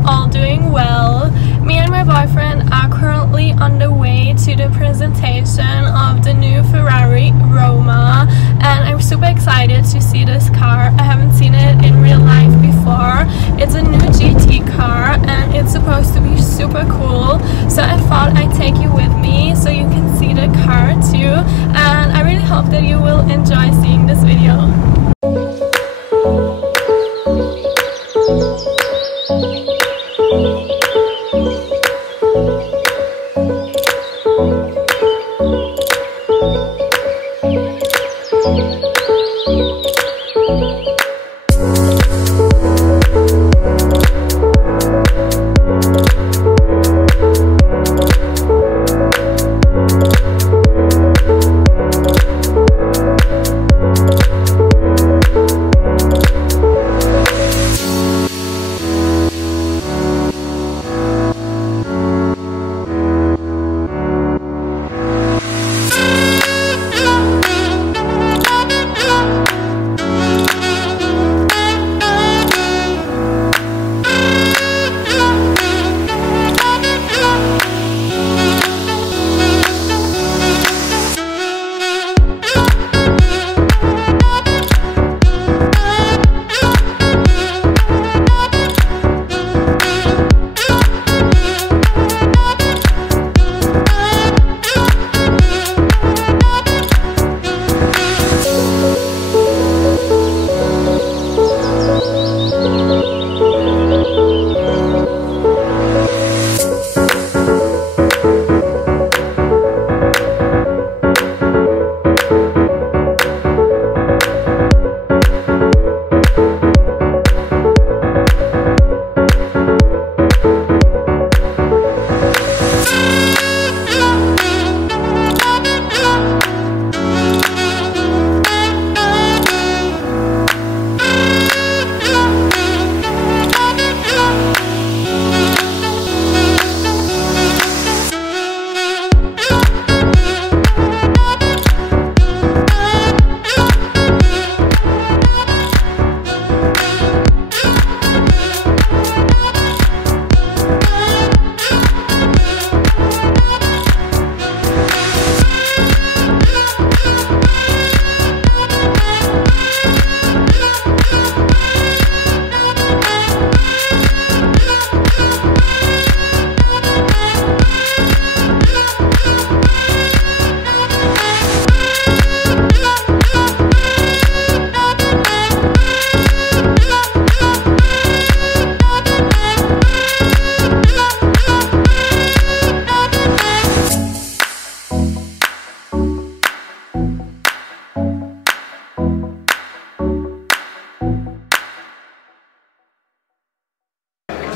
are all doing well. Me and my boyfriend are currently on the way to the presentation of the new Ferrari Roma, and I'm super excited to see this car. I haven't seen it in real life before. It's a new GT car and it's supposed to be super cool, so I thought I'd take you with me so you can see the car too, and I really hope that you will enjoy seeing this video.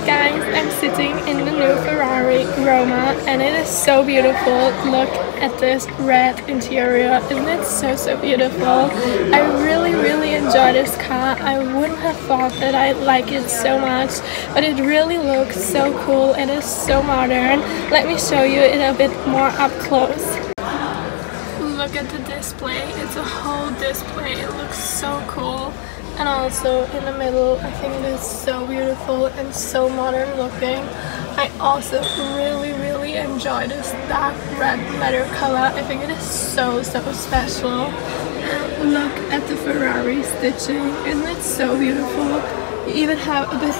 Guys, I'm sitting in the new Ferrari Roma and it is so beautiful. Look at this red interior. Isn't it so beautiful? I really enjoy this car. I wouldn't have thought that I'd like it so much, but it really looks so cool. It is so modern. Let me show you it a bit more up close. Look at the display. It's a whole display. It looks so cool. And also in the middle, I think it is so beautiful and so modern looking. I also really enjoy this dark red leather color. I think it is so special. And look at the Ferrari stitching. Isn't it so beautiful? You even have a bit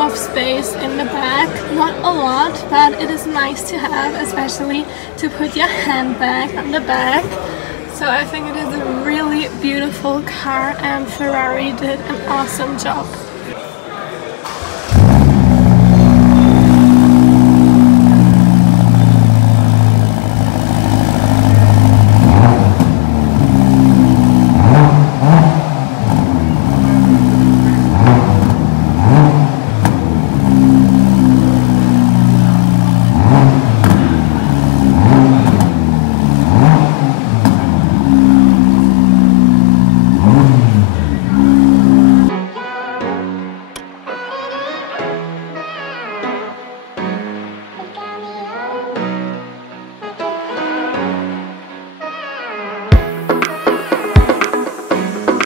of space in the back. Not a lot, but it is nice to have, especially to put your handbag on the back. So I think it is a really beautiful car and Ferrari did an awesome job.